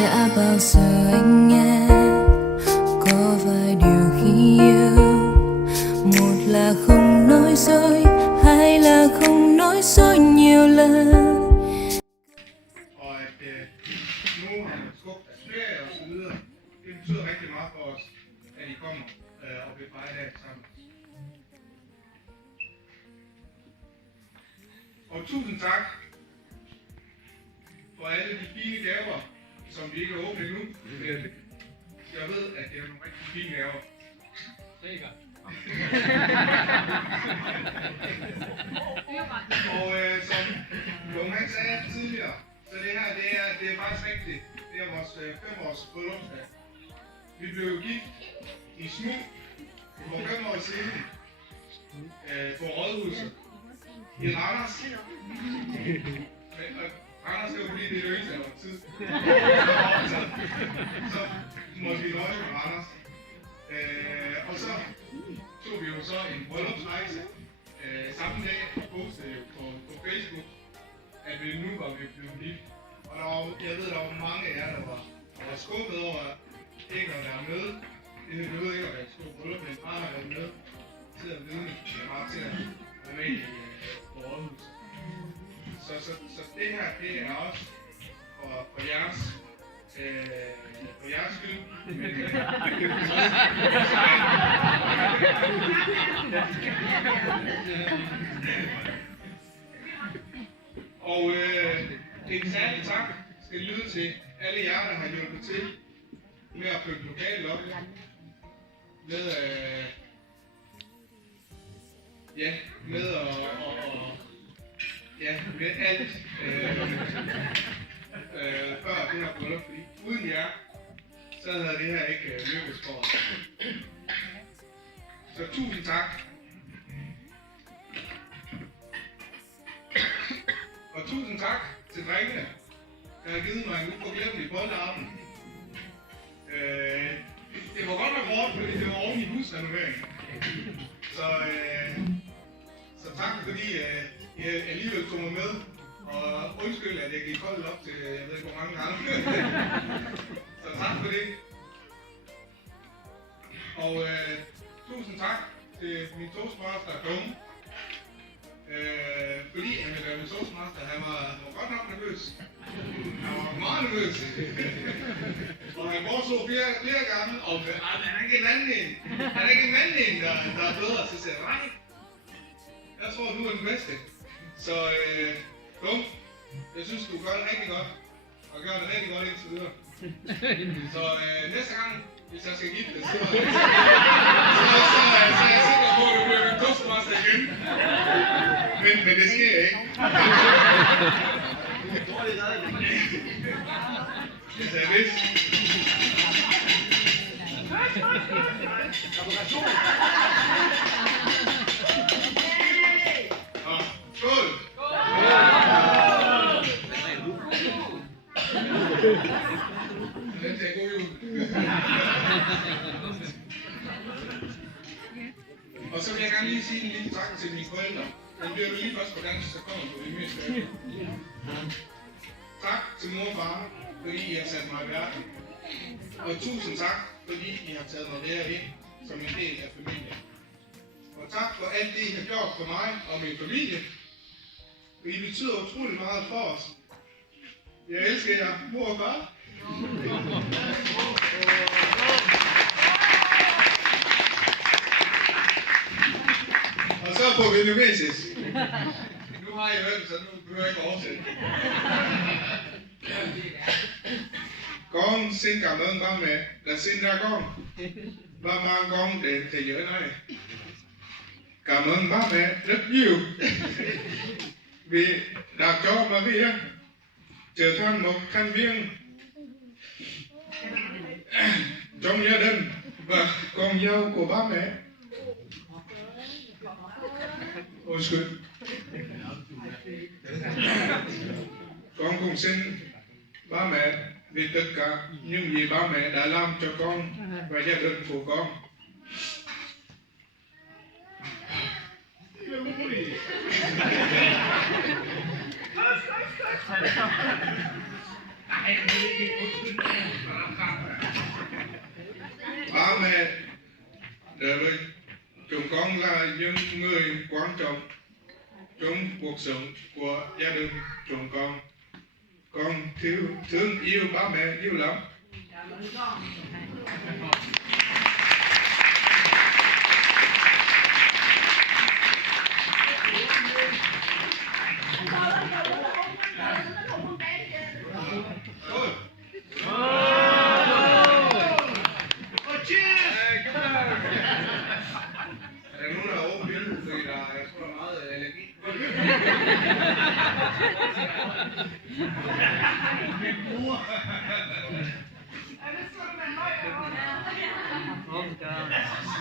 đã bao giờ anh nghe có vài điều khi yêu, một là không nói dối, hai là không nói dối nhiều lần. Og at nu har man skubbet af ferie og så videre. Det betyder rigtig meget for os, at I kommer og vil fejre dag sammen. Og tusind tak for alle de fine gaver, som vi ikke har åbnet endnu. Jeg ved, at det er nogle rigtig fine gaver. Sikkert. Og som Jon han sagde tidligere, så det her, det er faktisk rigtigt. Det er vores 5-års bryllupsdag. Vi blev gift i Smug for 5 år siden på Rådhuset i Randers. Randers er jo fordi, det er jo ikke over tid. Så måtte vi nøjes med Randers. Og så tog vi jo så en bryllupsrejse samme dag og postede på Facebook, at vi nu var vi blevet gift. Og jeg ved, der var mange af jer, der var skuffet over ikke at være med. Det behøvede ikke at være et stort bryllup, men bare at være med til at vidne, bare til at være med på Rådhuset. Så det her, det er også for jeres skyld. Og en særlig tak skal lyde til alle jer, der har hjulpet til med at flytte lokalet op. Med alt før det her bryllup, fordi uden jer, så havde det her ikke lykkes for os. Så tusind tak. Og tusind tak til drengene, der har givet mig en uforglemmelig bolleaften. Det var godt nok hårdt, fordi det var oven i husrenoveringen. Så tak fordi I alligevel tog mig med. Og undskyld, at jeg gik koldt op til, jeg ved ikke hvor mange gange. Så tak for det. Og tusind tak til min toastmaster, Jon. Fordi han ville være min toastmaster, han var godt nok nervøs. Han var meget nervøs. Og han foreslog flere gange, og han er ikke en anden en. Han er ikke en anden en, der er bedre. Så sagde jeg, nej, jeg tror, du er den bedste. Så Jon, jeg synes, du gør det rigtig godt. Og gør det rigtig godt indtil videre. Så næste gang, hvis jeg skal gifte, så er jeg sikker på, at du bliver min toastmaster igen. Men det sker ikke. Hvis jeg vidste. Skål! Den er god jul. Og så vil jeg gerne lige sige en lille tak til mine forældre. Den bliver jo lige først på dansk, så kommer du i mest af. Tak til mor og far, fordi I har sat mig i verden. Og tusind tak, fordi I har taget mig der ind som en del af familien. Og tak for alt det, I har gjort for mig og min familie. Og I betyder utrolig meget for os. Jeg elsker jer, mor og far. Og så på vietnamesisk. Nu har I hørt, så nu behøver jeg ikke oversætte. Con xin cảm ơn ba mẹ đã sinh ra con và mang con đến thế giới này. Cảm ơn ba mẹ rất nhiều vì đã cho Maria trở thành một thành viên trong gia đình và con dâu của ba mẹ. Undskyld. Con cùng xin ba mẹ vì tất cả những gì ba mẹ đã làm cho con và gia đình của con. Ej, ba mẹ để với chúng con là những người quan trọng trong cuộc sống của gia đình chúng con. Con thương yêu ba mẹ nhiều lắm.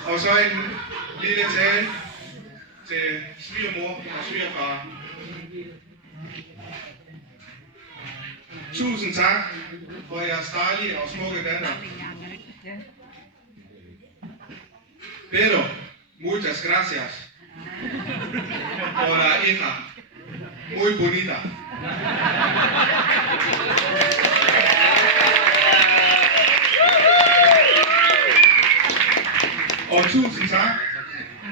Og så en lille tale til svigermor og svigerfar. Tusind tak for jeres dejlige og smukke datter. Pero, muchas gracias por la hija. Muy bonita. Og tusind tak,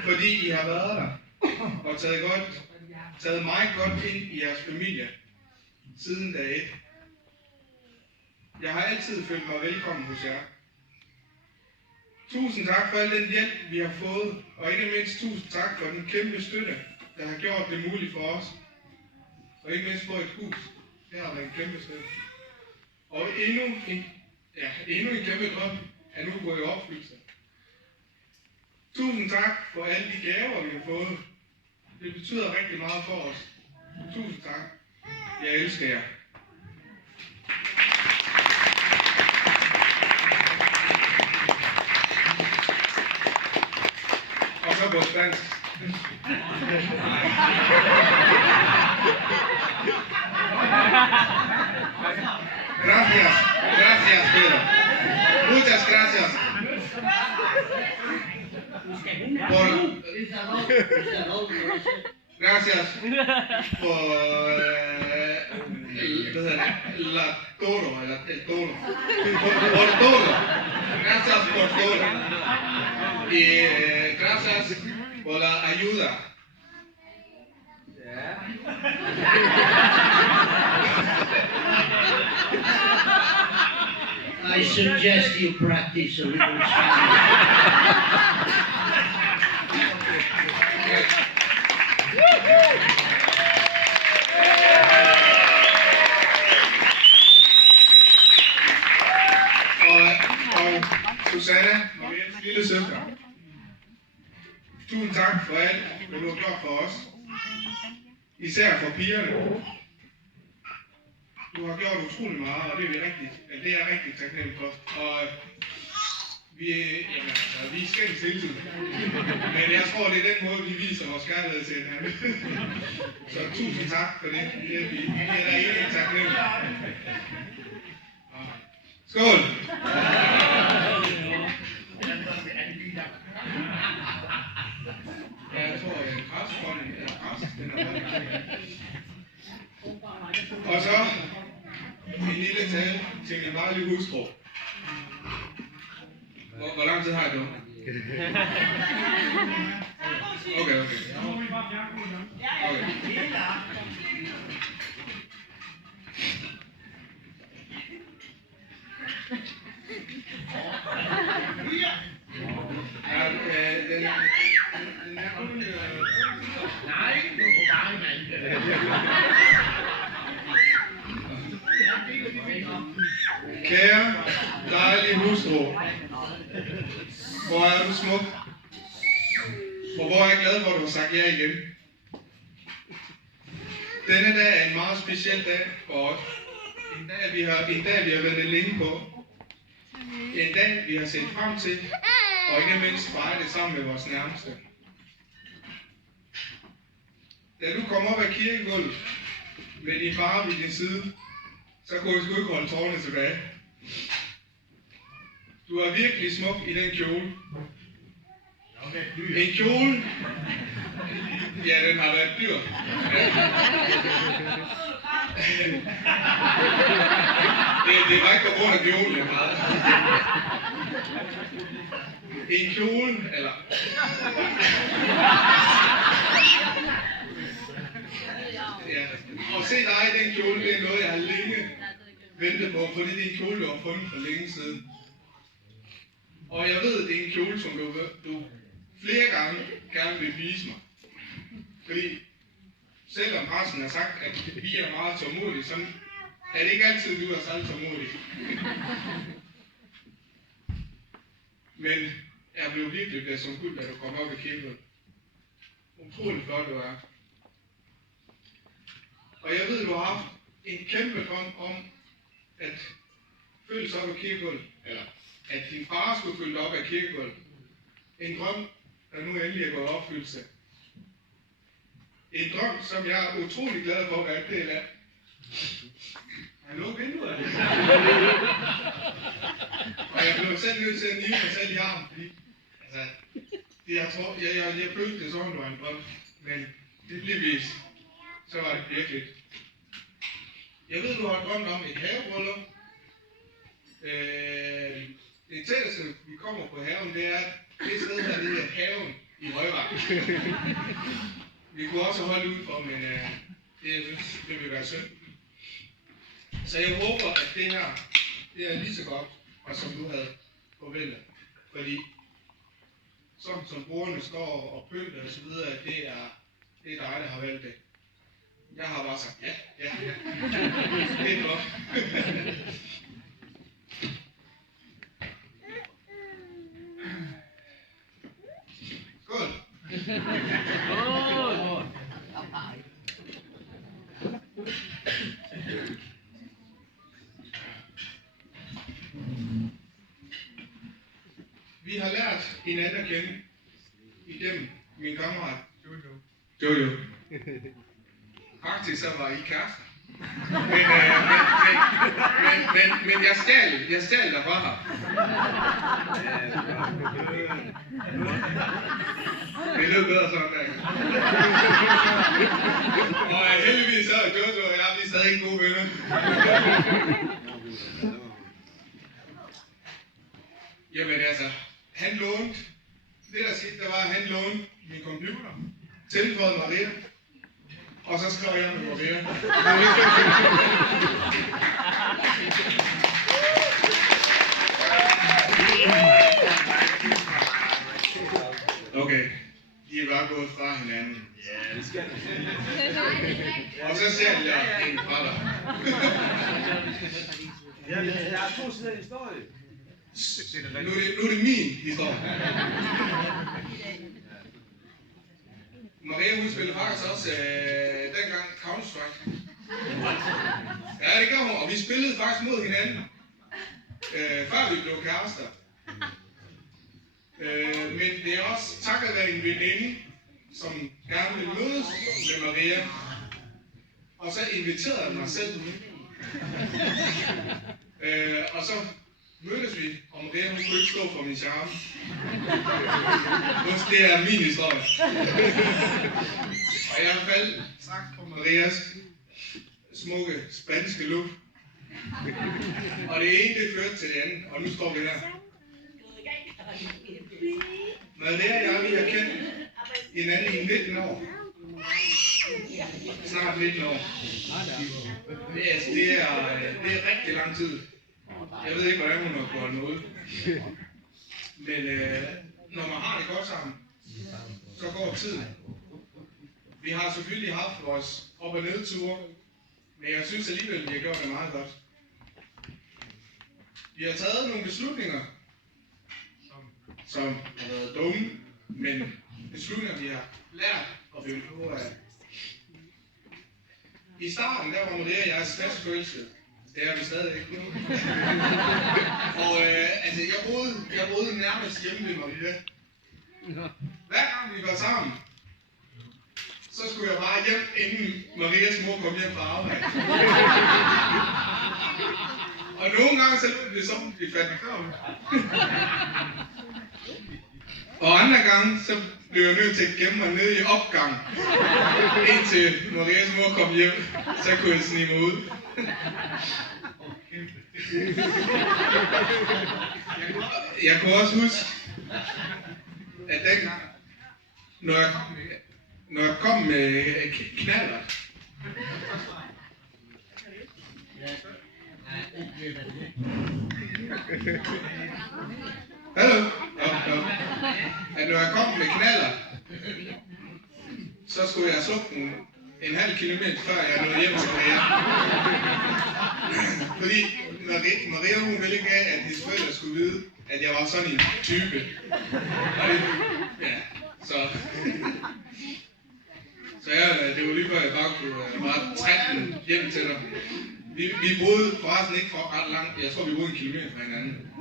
fordi I har været der og taget meget godt ind i jeres familie siden dag 1. Jeg har altid følt mig velkommen hos jer. Tusind tak for al den hjælp, vi har fået, og ikke mindst tusind tak for den kæmpe støtte, der har gjort det muligt for os. Og ikke mindst for et hus. Det har været en kæmpe støtte. Og endnu en kæmpe drøm er nu gået i opfyldelse. Tusind tak for alle de gaver, vi har fået. Det betyder rigtig meget for os. Tusind tak. Jeg elsker jer. Og så på dansk. Gracias. Gracias, Pedro. Muchas gracias. Gracias por el toro. Por todo. Gracias por todo. Y gracias por la ayuda. I suggest you practice a little Spanish. Og Susanne, Marias lille søster. Tusind tak for alt, hvad du har gjort for os. Især for pigerne. Du har gjort utrolig meget, og det er jeg rigtig taknemmelig for. Og vi skændes hele tiden. Men jeg tror, det er den måde, vi viser vores kærlighed til hinanden. Så tusind tak for det. Vi er da ikke taknemmelige. Skål! Jeg tror, at græsbonden er græs. Og så en lille tale til min dejlige hustru. Hvor lang tid har du? Okay. Kære, dejlige hustru, hvor er du smuk, og hvor er jeg glad for, at du har sagt ja igen. Denne dag er en meget speciel dag for os. En dag, vi har ventet længe på. En dag, vi har set frem til, og ikke mindst fejre det sammen med vores nærmeste. Da du kom op ad kirkegulvet med din far ved din side, så kunne jeg sgu ikke holde tårerne tilbage. Du er virkelig smuk i den kjole. En kjole? Ja, den har været dyr. Det var ikke på grund af kjolen, jeg græd. En kjole, eller... Ja. Og se dig i den kjole, det er noget, jeg har længe ventet på, fordi det er en kjole, du har fundet for længe siden. Og jeg ved, at det er en kjole, som du flere gange gerne vil vise mig. Fordi selvom pressen har sagt, at vi er meget tålmodige, så er det ikke altid, du er særlig tålmodig. Men jeg blev virkelig blevet som guld, da du kom op i kirken. Utroligt flot, du er. Og jeg ved, du har haft en kæmpe drøm om at følge sig op af kirkegulvet, eller at din far skulle følge op af kirkegulvet. En drøm, der nu endelig er gået i opfyldelse. En drøm, som jeg er utrolig glad for at være en del af. Hallo, vinduet? Og jeg blev selv nødt til at nive mig selv i armen, fordi altså, jeg følte det som, det var en drøm, men det blev vist. Så var det virkelig. Jeg ved, du har drømt om et havebryllup. Det tætteste, vi kommer på haven, det er det sted, der hedder Haven i Højvang. Vi kunne også holde udenfor, men det vil være synd. Så jeg håber, at det her det er lige så godt, og som du havde forventet. Fordi som brugerne står og pynter og så videre, at det er dig, der har valgt det. Jeg har bare sagt ja. Det er godt. Skål. Vi har lært hinanden at kende igennem min kammerat Jojo. Faktisk så var I kærester. Men jeg stjal dig fra ham. Det lød bedre sådan der. Og heldigvis så er Jojo og jeg, vi er stadig gode venner. Jamen altså, han lånte, det der skete, der var, at han lånte min computer, tilføjede Maria, og så skrev jeg med Maria. Okay, de er bare gået fra hinanden. Ja, det skal og så ser jeg en fra dig. Jeg har 2 sider historie. Nu er det min historie. Maria, hun spillede faktisk også dengang Counter-Strike. Ja, det gør hun, og vi spillede faktisk mod hinanden, før vi blev kærester. Men det er også takket være en veninde, som gerne ville mødes med Maria. Og så inviterede jeg mig selv. Og så mødtes vi, og Maria, hun kunne ikke stå for min charme. Det er min historie. Og jeg faldt straks på Marias smukke spanske look. Og det ene, det førte til det andet, og nu står vi her. Maria og jeg, vi har kendt hinanden i 19 år. Snart 19 år. Det er rigtig lang tid. Jeg ved ikke, hvordan hun har gjort noget. Men når man har det godt sammen, så går tiden. Vi har selvfølgelig haft vores op- og nedture, men jeg synes alligevel, vi har gjort det meget godt. Vi har taget nogle beslutninger, som har været dumme, men beslutninger, vi har lært at finde ud af. I starten, der var Maria og jeg fastforelsket. Det er vi stadigvæk nu. Og altså, jeg boede nærmest hjemme ved Maria. Hver gang vi var sammen, så skulle jeg bare hjem, inden Marias mor kom hjem fra arbejde. Og nogle gange så lød det som, vi fandt i kraven. Og andre gange, så blev jeg nødt til at gemme mig nede i opgangen, indtil Marias mor kom hjem, så kunne jeg snige mig ud. Jeg kunne også huske, at dengang, når jeg kom med knaller, hallo? At når jeg kom med knaller, så skulle jeg slukke den en halv kilometer før jeg nåede hjem til Maria. Fordi Maria hun ville ikke have, at hendes forældre skulle vide, at jeg var sådan en type. Og det, ja, så det var lige før jeg bare kunne trække den hjem til dig. Vi boede forresten ikke for ret langt. Jeg tror, vi boede en kilometer fra hinanden.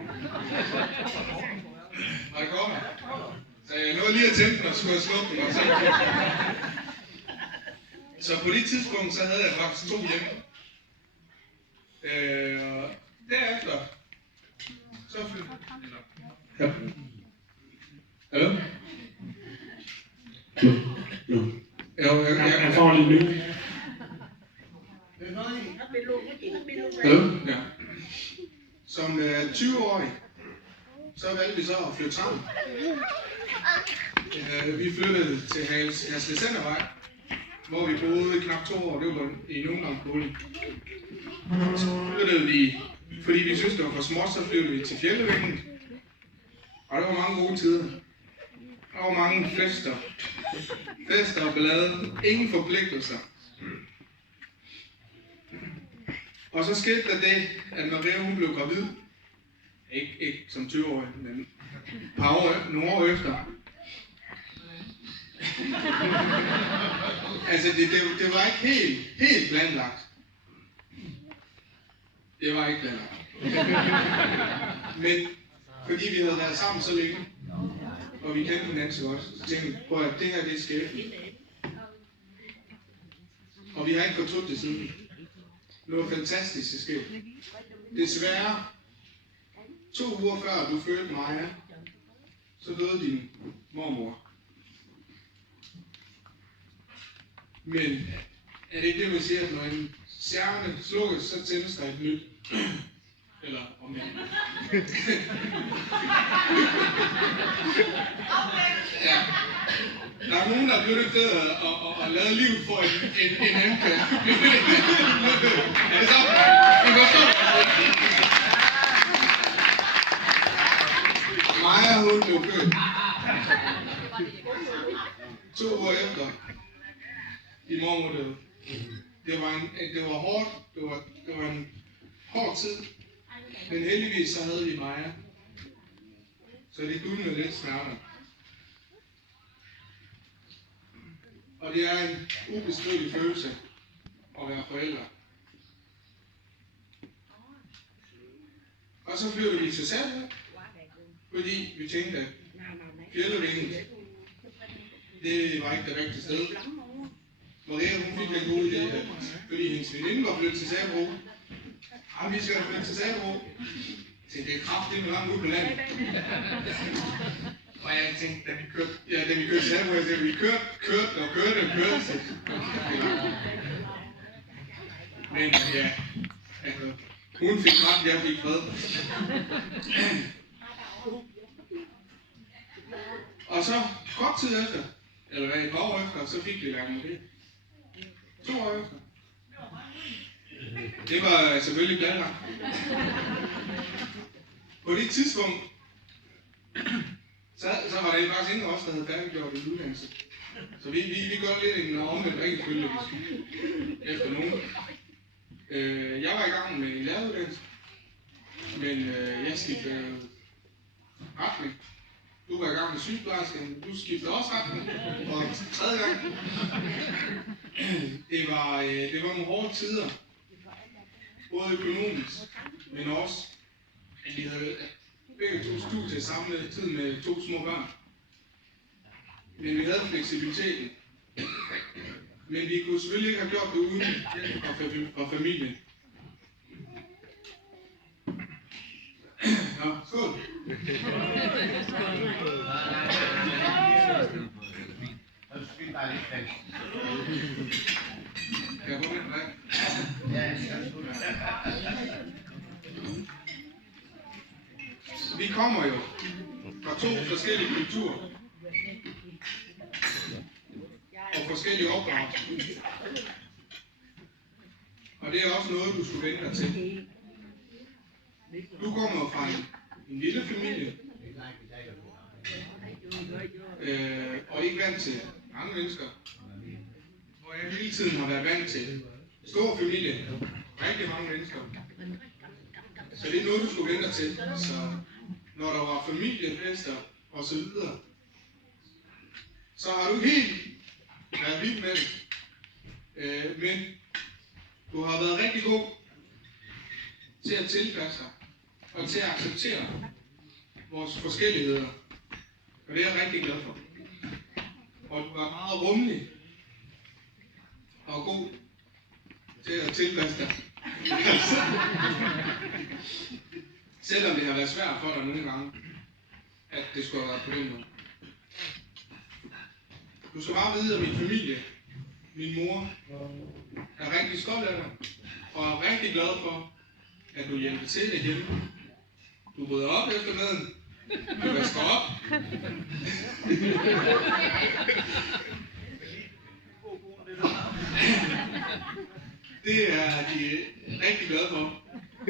Og det kommer. Så jeg nåede lige at tænde den, og skulle have slukke den. Så på det tidspunkt, så havde jeg faktisk 2 hjemme. Derefter, så flyttede... Ja. Hallo? Jeg får lidt lyd. Hallo? Ja. Som 20-årig, så valgte vi så at flytte sammen. Vi flyttede til Hasle Centervej, hvor vi boede knap 2 år. Det var i en ungdomsbolig. Så flyttede vi, fordi vi syntes, det var for småt, så flyttede vi til Fjellevæggen. Og der var mange gode tider. Der var mange fester. Fester og ballade. Ingen forpligtelser. Og så skete der det, at Maria hun blev gravid. Ikke som 20-årig, men nogle år efter. Altså, det var ikke helt planlagt. Det var ikke planlagt. Men fordi vi havde været sammen så længe, og vi kendte hinanden så godt, så tænkte vi på, at det her, det er skæbne. Og vi har ikke fortrudt det siden. Det var fantastisk, det skete. Desværre, 2 uger før du fødte Maja, så døde din mormor. Men er det ikke det, man siger, at når en stjerne slukkes, så tændes der et nyt? Eller om jeg... Ja. Der er nogen, der er blevet fed og lavet liv for en anden kan. Er det så? I forstår? Maja, hun blev født. 2 uger efter. Din mormor døde. Det var hårdt. Det var en hård tid. Men heldigvis så havde vi Maja. Så det dulmede lidt smerter. Og det er en ubeskrivelig følelse at være forældre. Og så flyttede vi til Sandved, fordi vi tænkte, at Fjellevæggen, det var ikke det rigtige sted. Maria, hun fik en god idé, fordi hendes veninde var flyttet til Sabro. Vi skal flytte til Sabro. Jeg tænkte, det er kraftigt med langt ude på landet. Og jeg tænkte, da vi kørte til Sabro, jeg tænkte, vi kørte. Men ja, altså, hun fik ret, jeg fik fred. Og så kort tid efter, eller et par år efter, så fik vi lærken det. 2 år efter. Det var selvfølgelig planlagt. På det tidspunkt, så var det faktisk ingen af os, der havde færdiggjort en uddannelse. Så vi gør lidt en omvendt rækkefølge efter nogen. Jeg var i gang med en læreruddannelse, men jeg skiftede retning. Du var i gang med sygeplejersken, du skiftede også retning, og 3. gang. Det var nogle hårde tider, både økonomisk, men også, at vi havde begge 2 studier samlet tid med 2 små børn. Men vi havde fleksibiliteten. Men vi kunne selvfølgelig ikke have gjort det uden hjælp fra familien. Nå, skål! bare lidt fast. Kan jeg få lidt af? Ja, det skulle Vi kommer jo fra 2 forskellige kulturer og forskellige opdragelser. Og det er også noget, du skulle vende dig til. Du kommer fra en lille familie, og ikke vant til mange mennesker. Og jeg hele tiden har været vant til stor familie, rigtig mange mennesker. Så det er noget, du skulle vende dig til. Så når der var familiefester og så videre, så har du helt været vild med det. Men du har været rigtig god til at tilpasse dig og til at acceptere vores forskelligheder. Og det er jeg rigtig glad for. Og du var meget rummelig og god til at tilpasse dig. Selvom det har været svært for dig nogle gange, at det skulle have været på den måde. Du skal bare vide, at min familie, min mor, er rigtig stolt af dig, og er rigtig glad for, at du hjælper til derhjemme. Du rydder op efter maden. Du vasker op. Det er de rigtig glade for.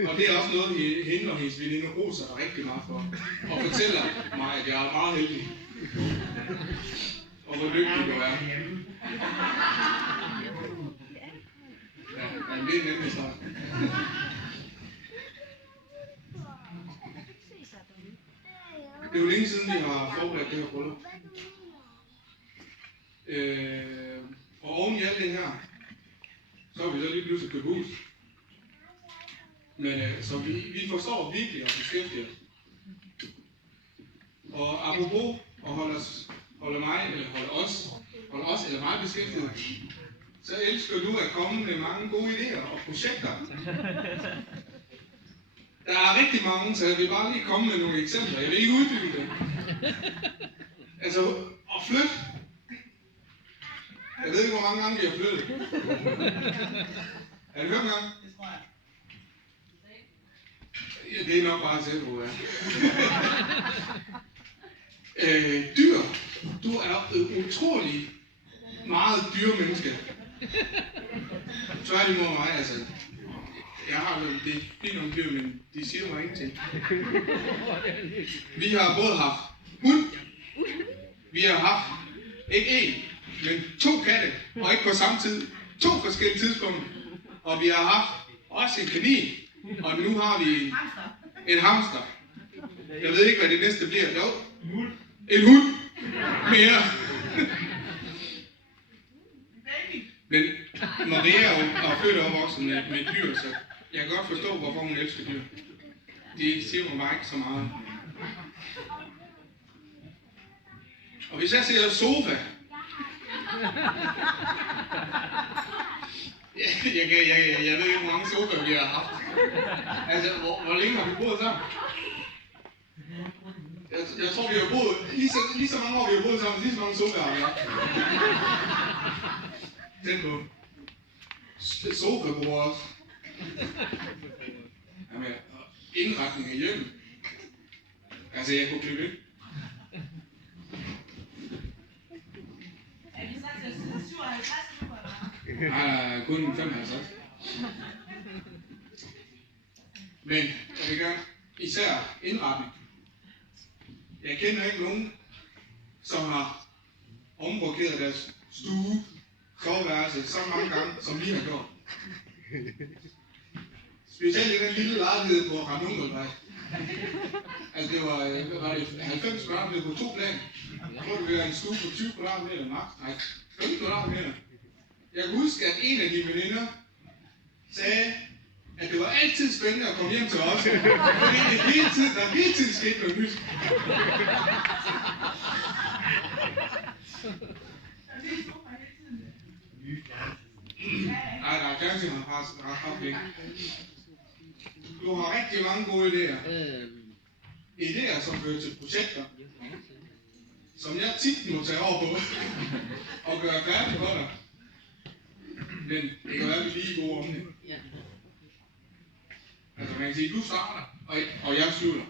Og det er også noget, hende og hendes veninde roser er rigtig meget for. Og fortæller mig, at jeg er meget heldig. Og hvor lykkelig du er. Ja, det er nemlig så. Det er jo længe siden, vi har forberedt det her bryllup. Og oven i alt det her, så har vi så lige pludselig købt hus. Men så vi forstår virkelig at beskæftige os. Og apropos at holde os eller mig beskæftiget, så elsker du at komme med mange gode idéer og projekter. Der er rigtig mange, så jeg vil bare lige komme med nogle eksempler. Jeg vil ikke uddybe det. Altså, at flytte. Jeg ved ikke, hvor mange gange vi har flyttet. Har du hørt engang? Det tror jeg. Ja, det er nok bare til på, ja. Dyr. Du er utrolig meget dyremenneske. Tværtimod mig, altså. Jeg har vel det fint om dyr, men de siger mig ingenting. Vi har både haft hund, vi har haft ikke én, men 2 katte, og ikke på samme tid. 2 forskellige tidspunkter. Og vi har haft også en kanin, og nu har vi en hamster. Jeg ved ikke, hvad det næste bliver. Jo, en hund mere. Men Maria er født og opvokset med dyr, så jeg kan godt forstå, hvorfor hun elsker dyr. De siger mig bare ikke så meget. Og hvis jeg siger sofa, jeg ved ikke, hvor mange sofaer vi har haft. Altså, hvor længe har vi boet sammen? Jeg tror, vi har boet lige så mange år, vi har boet sammen, lige så mange sofaer har vi haft. Tænk på. Sofa-bord også. Jamen, indretning af hjemmet. Altså, jeg kunne blive ved. Er vi så til 57 nu, eller? Nej, kun 55. Men jeg vil gerne især indretning. Jeg kender ikke nogen, som har omrokeret deres stue, soveværelse så mange gange, som vi har gjort. Specielt i den lille lejlighed på Ramlungervej. Altså det var det 90 kvadratmeter på 2 plan. Jeg tror det ville være en stue på 20 kvadratmeter maks. Nej, 15 kvadratmeter. Jeg kan huske, at en af de veninder sagde, at det var altid spændende at komme hjem til os. Fordi der hele tiden skete noget nyt. Nej, der er fjernsyn, man har haft længe. Du har rigtig mange gode idéer. Idéer, som fører til projekter. som jeg tit må tage over på og gøre færdig for dig. Men det kan være, at vi lige er gode om det. Altså man kan sige, du starter, og jeg slutter.